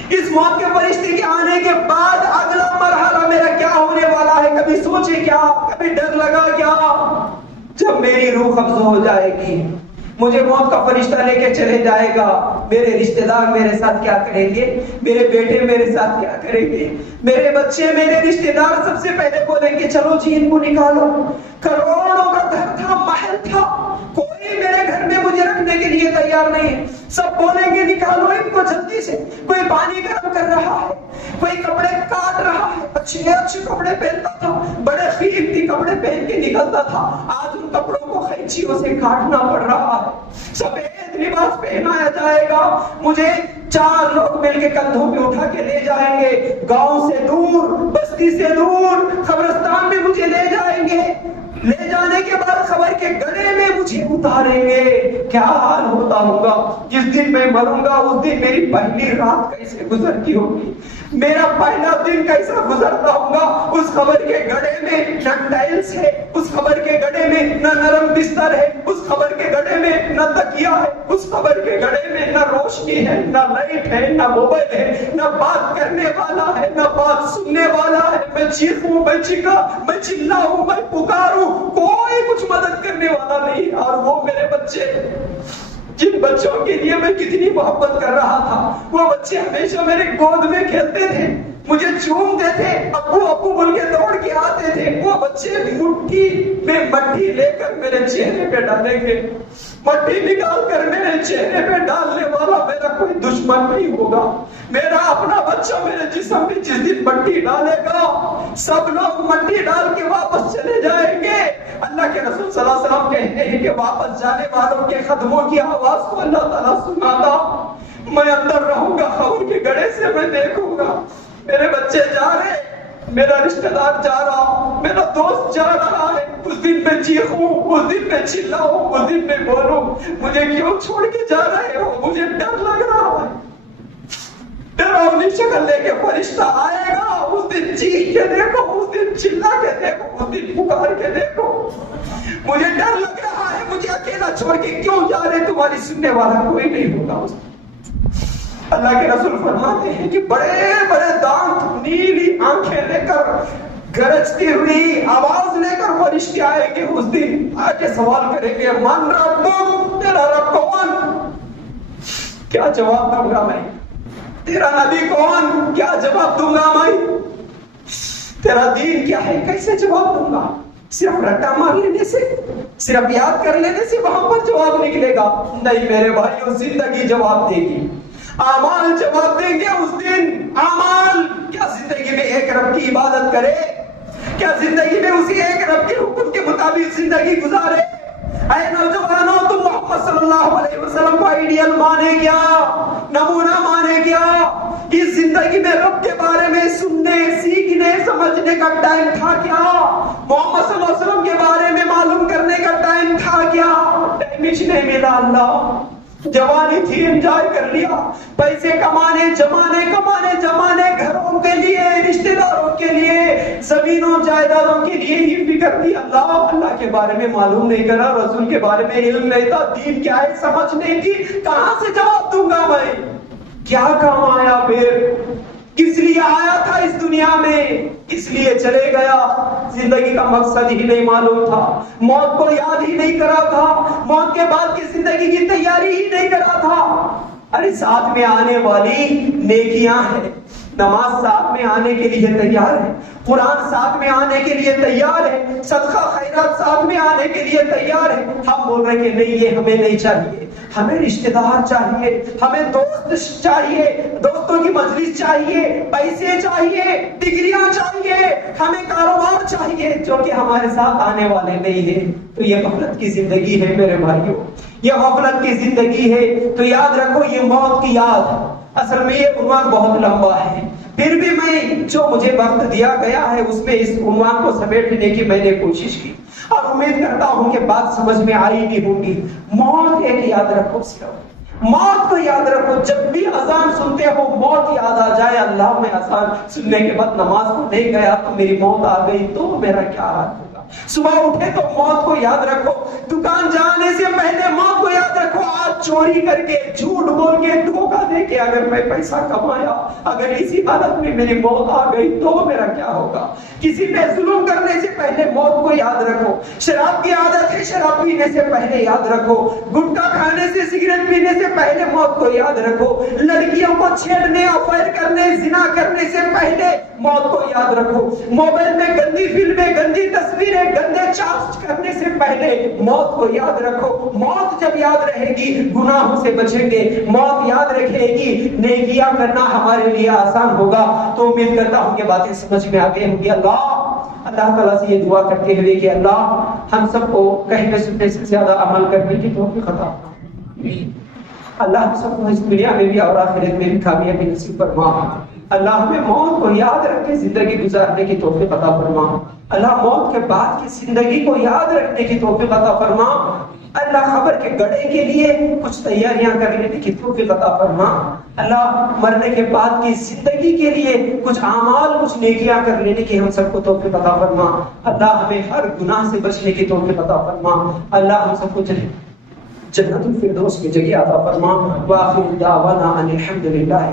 اس موت کے فرشتے کے آنے کے بعد اگلا مرحلہ میرا کیا ہونے والا ہے؟ کبھی سوچے کیا؟ کبھی ڈر لگا کیا؟ جب میری روح قبض ہو جائے گی، مجھے موت کا فرشتہ لے کے چلے جائے گا، میرے رشتہ دار میرے ساتھ کیا کریں گے؟ میرے بیٹے میرے ساتھ کیا کریں گے؟ میرے بچے، میرے رشتہ دار سب سے پہلے بولیں گے چلو جی ان کو نکالو. کروڑوں کا گھر تھا، محل تھا، کوئی میرے گھر میں مجھے رکھنے کے لیے تیار نہیں ہے. سب بولیں گے نکالو ان کو جلدی سے. کوئی پانی گرم کر رہا ہے، کوئی کپڑے کاٹ رہا ہے، اچھے اچھے کپڑے پہنتا تھا، بڑے قیمتی کپڑے پہن کے نکلتا تھا، آج ان کپڑوں کو قینچیوں سے کاٹنا پڑ رہا ہے. سفید لباس پہنایا جائے گا، مجھے 4 لوگ مل کے کندھوں پہ اٹھا کے لے جائیں گے، گاؤں سے دور، بستی سے دور، قبرستان میں مجھے لے جائیں گے. لے جانے کے بعد خبر کے گڑے میں مجھے اتاریں گے. کیا حال ہوتا ہوگا جس دن میں مروں گا؟ اس دن میری پہلی رات کیسے گزرتی ہوگی، میرا پہلا دن کیسا گزرتا ہوگا؟ اس خبر کے گڑے میں نہ ٹائلز ہے، اس خبر کے گڑے میں نہ نرم بستر ہے، اس خبر کے گڑے میں نہ تکیا ہے، اس خبر کے گڑے میں نہ روشنی ہے، نہ لائٹ ہے، نہ موبائل ہے، نہ بات کرنے والا ہے، نہ بات سننے والا ہے. میں چیخوں، میں چیخا، میں چلاؤں، میں پکاروں، کوئی کچھ مدد کرنے والا نہیں. اور وہ میرے بچے، جن بچوں کے لیے میں کتنی محبت کر رہا تھا، وہ بچے ہمیشہ میرے گود میں کھیلتے تھے، مجھے چومتے تھے، ابو ابو بول کے دوڑ کے آتے تھے. وہ بچے مٹھی میں مٹی لے کر میرے چہرے پہ ڈالیں گے، مٹی نکال کر میرے چہرے پہ ڈالنے والا میرا کوئی دشمن نہیں ہوگا. میرا اپنا بچہ میرے جسم میں جس دن مٹی ڈالے گا، سب لوگ مٹی ڈال کے واپس چلے جائیں گے. اللہ کے رسول صلی اللہ علیہ وسلم کہتے ہیں کہ واپس جانے والوں کے قدموں کی آواز کو اللہ تعالیٰ سناتا، میں اندر رہوں گا، خبر کے گڑے سے میں دیکھوں گا میرے بچے جا رہے، میرا رشتہ دار جا رہا، میرا دوست جا رہا ہے، اس دن میں چیخوں، اس دن میں چلاؤں، اس دن میں بولوں مجھے کیوں چھوڑ کے جا رہے ہو، مجھے ڈر لگ رہا ہے۔ ڈراؤنی شکل لے کے فرشتہ آئے گا، اس دن چیخ کے دیکھو، اس دن چلا کے دیکھو، اس دن پکار کے دیکھو، مجھے ڈر لگ رہا ہے، مجھے اکیلا چھوڑ کے کیوں جا رہے، تمہاری سننے والا کوئی نہیں ہوگا اس دن۔ اللہ کے رسول فرماتے ہیں کہ بڑے بڑے دانت، نیلی آنکھیں لے کر، گرجتی ہوئی آواز لے کر فرشتے آئیں گے، اس دن آ کے سوال کریں گے من ربک، تیرا رب کون؟ کیا جواب دوں گا میں؟ تیرا نبی کون؟ کیا جواب دوں گا میں؟ تیرا دین کیا ہے؟ کیسے جواب دوں گا؟ صرف رٹا مار لینے سے، صرف یاد کر لینے سے وہاں پر جواب نکلے گا؟ نہیں میرے بھائیوں، زندگی جواب دے گی، اعمال جواب دیں گے اس دن۔ اعمال کیا زندگی میں ایک رب کی عبادت کرے؟ کیا زندگی میں اسی ایک رب کے حکم کے مطابق زندگی گزارے؟ اے نوجوانوں، تم محمد صلی اللہ علیہ وسلم کو آئیڈیل مانے کیا؟ نمونہ مانے کیا؟ اس زندگی میں رب کے بارے میں سننے، سیکھنے، سمجھنے کا ٹائم تھا کیا؟ محمد صلی اللہ علیہ وسلم کے بارے میں معلوم کرنے کا ٹائم تھا کیا؟ ٹائم ہی نہیں ملا۔ اللہ جوانی تھی، انجوائے کر لیا، پیسے کمانے جمانے، گھروں کے لیے، رشتہ داروں کے لیے، زمینوں جائیدادوں کے لیے ہی فکر تھی۔ اللہ کے بارے میں معلوم نہیں کرا، رسول کے بارے میں علم نہیں تھا، دین کیا ہے سمجھنے کی کہاں سے جواب دوں گا میں؟ کیا کام آیا پھر؟ کس لیے آیا تھا اس دنیا میں؟ کس لیے چلے گیا؟ زندگی کا مقصد ہی نہیں معلوم تھا، موت کو یاد ہی نہیں کرا تھا، موت کے بعد کی زندگی کی تیاری ہی نہیں کرا تھا۔ ارے ساتھ میں آنے والی نیکیاں ہیں، نماز ساتھ میں آنے کے لیے تیار ہے، قرآن ساتھ میں آنے کے لیے تیار ہے، صدقہ خیرات ساتھ میں آنے کے لیے تیار ہے۔ ہم بول رہے کہ نہیں، یہ ہمیں نہیں چاہیے، ہمیں رشتہ دار چاہیے، ہمیں دوست چاہیے، دوستوں کی مجلس چاہیے، پیسے چاہیے، ڈگریاں چاہیے، ہمیں کاروبار چاہیے جو کہ ہمارے ساتھ آنے والے نہیں ہیں۔ تو یہ غفلت کی زندگی ہے میرے بھائیوں، یہ غفلت کی زندگی ہے۔ تو یاد رکھو، یہ موت کی یاد، اصل میں یہ عنوان بہت لمبا ہے، پھر بھی میں جو مجھے وقت دیا گیا ہے اس میں اس عنوان کو سمیٹنے کی میں نے کوشش کی، اور امید کرتا ہوں کہ بات سمجھ میں آئی بھی ہوگی۔ موت ایک یاد رکھو، صرف موت کو یاد رکھو۔ جب بھی اذان سنتے ہو موت یاد آ جائے، اللہ میں اذان سننے کے بعد نماز کو نہیں گیا تو میری موت آ گئی تو میرا کیا حال ہوگا؟ صبح اٹھے تو موت کو یاد رکھو، دکان جانے سے پہلے موت کو یاد رکھو۔ آج چوری کر کے، جھوٹ بول کے، دھوکہ دے کے اگر میں پیسہ کمایا، اگر اسی حالت میں میری موت آ گئی تو میرا کیا ہوگا؟ کسی پہ ظلم کرنے سے پہلے موت کو یاد رکھو۔ شراب کی عادت ہے، شراب پینے سے پہلے یاد رکھو۔ گٹکا کھانے سے، سگریٹ پینے سے پہلے موت کو یاد رکھو۔ لڑکیوں کو چھیڑنے، افیئر کرنے، زنا کرنے سے پہلے موت کو یاد رکھو۔ موبائل میں گندی فلمیں، گندی تصویریں، گندے چارج کرنے سے پہلے موت کو یاد رکھو۔ موت جب یاد رہے گی گناہوں سے بچیں گے، موت یاد رکھے گی نیکیاں کرنا ہمارے لیے آسان ہوگا۔ تو امید کرتا ہوں کہ باتیں سمجھ میں آ گئی ہوں گی۔ اللہ تعالیٰ سے یہ دعا کرتے ہوئے کہ اللہ ہم سب کو کہنے سننے سے زیادہ عمل کرنے کی توفیق عطا فرما۔ اللہ ہم سب کو اس دنیا میں بھی اور آخرت میں بھی کامیابی نصیب فرما۔ اللہ ہمیں موت کو یاد رکھ کے زندگی گزارنے کی توفیق عطا فرما۔ اللہ موت کے بعد کی زندگی کو یاد رکھنے کی توفیق عطا فرما۔ اللہ خبر کے گڑھے کے لیے کچھ تیاریاں کر لینے کی توفیق عطا فرما۔ اللہ مرنے کے بعد کی زندگی کے لیے کچھ اعمال، کچھ نیکیاں کر لینے کی ہم سب کو توفیق عطا فرما۔ اللہ ہمیں ہر گناہ سے بچنے کی توفیق عطا فرما۔ اللہ ہم سب کو جنت الفردوس کی جگہ عطا فرما۔ وآخر دعوانا ان الحمد للہ۔